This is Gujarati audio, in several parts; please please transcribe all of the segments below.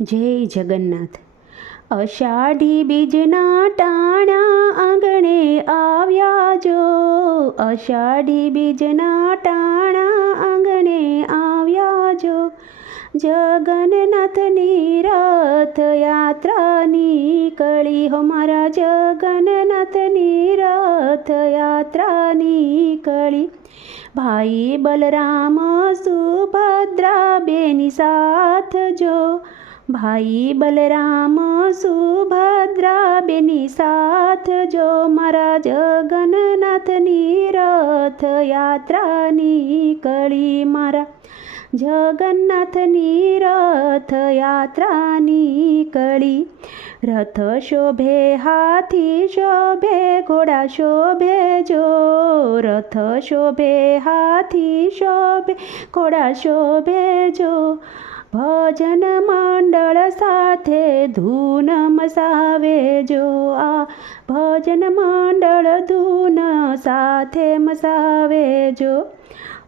જય જગન્નાથ. અષાઢી બીજના ટાણા આંગણે આવ્યા જો. અષાઢી બીજના ટાણા આંગણે આવ્યા જો. જગન્નાથની રથયાત્રા નીકળી હો મારા જગન્નાથની રથયાત્રા નીકળી ભાઈ બલરામ સુભદ્રા બેની સાથ જો. ભાઈ બલરામ સુભદ્રા બેની સાથ જો મારા જગન્નાથની રથયાત્રા નીકળી મારા જગન્નાથની રથયાત્રા નીકળી રથ શોભે હાથી શોભે ઘોડા શોભે જો રથ શોભે હાથી શોભે ઘોડા શોભે જો ભજન મંડળ સાથે ધૂન મસાવે જો આ ભજન મંડળ ધૂન સાથે મસાવે જો.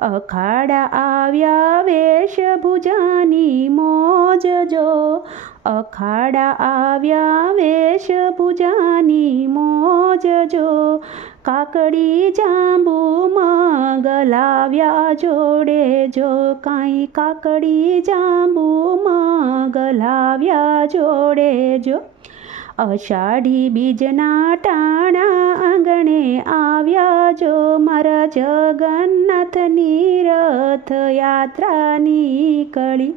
અખાડા આવ્યા વેશભૂજાની મોજ જો. અખાડા આવ્યા વેશભૂજાની મોજ જો. કાકડી જાંબુ મગલાવ્યા જોડે જો કાંઈ કાકડી જાંબુમાં ગલાવ્યા જોડે જો અષાઢી બીજના ટાણા આંગણે આવ્યા જો મારા જગન્નાથની રથયાત્રા નીકળી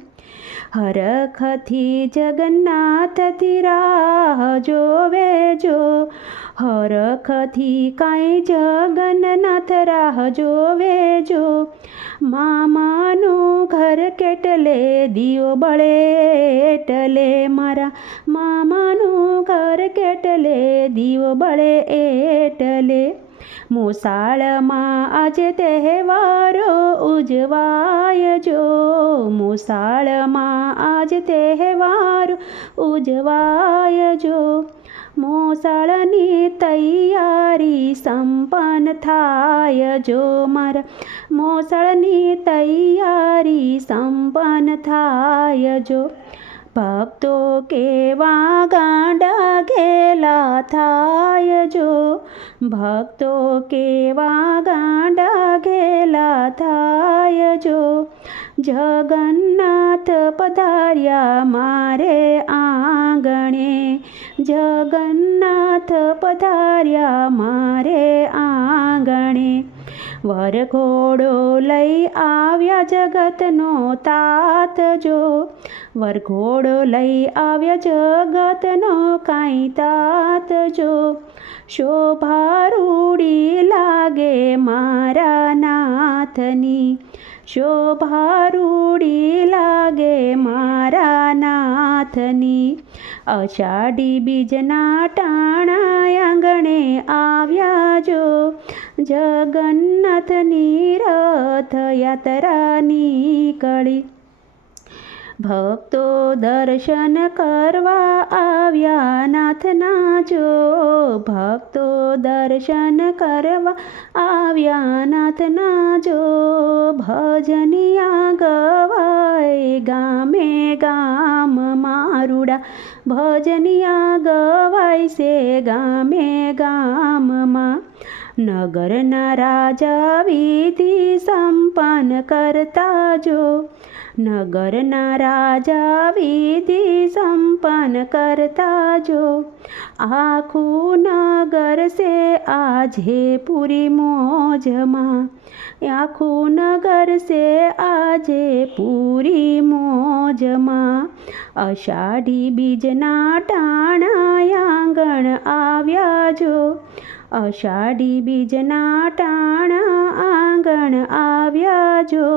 હરખથી જગન્નાથથી રાહ જોવે જો હરખથી કાંઈ જગન્નાથ રાહ જોવે જો. મામાનું ઘર કેટલે દિયો બળે એટલે મારા. મામાનું ઘર કેટલે દિયો બળે એટલે મોસાળમાં આજે તહેવારો ઉજવાય જો. મોસાળમાં આજ તહેવારો ઉજવાય જો. મોસાળની તૈયારી સંપન્ન થાય જો મારા. મોસાળની તૈયારી સંપન્ન થાય જો. ભક્તો કેવા ગાંડા ઘેલા થાય જો. ભક્તો કેવા ગાંડા ઘેલા થાય જો. જગન્નાથ પધાર્યા મારે આંગણે. જગન્નાથ પધાર્યા મારે આંગણે. વરઘોડો લઈ આવ્યા જગતનો તાત જો. વરઘોડો લઈ આવ્યા જગતનો કાંઈ તાત જો. શોભા રૂડી લાગે મારા નાથની. શોભા ભારૂડી લાગે મારા નાથની અષાઢી બીજના ટાણા આંગણે આવ્યા જો. જગન્નાથની રથયાત્રા નીકળી ભક્તો દર્શન કરવા આવ્યા નાથના જો. ભક્તો દર્શન કરવા આવ્યા નાથના જો. ભજનિયા ગવાય ગામે ગામ મારુડા. ભજનિયા ગવાય છે ગામે ગામમાં નગરના રાજા વિધિ સંપન્ન કરતા જો નગરના રાજા વિધિ સંપન્ન કરતા જો આખું નગર સે આજે પૂરી મોજમાં. આખું નગર સે આજે પૂરી મોજમાં. અષાઢી બીજના ટાણા આંગણ આવ્યા જો અષાઢી બીજના ટાણા આંગણ આવ્યા જો.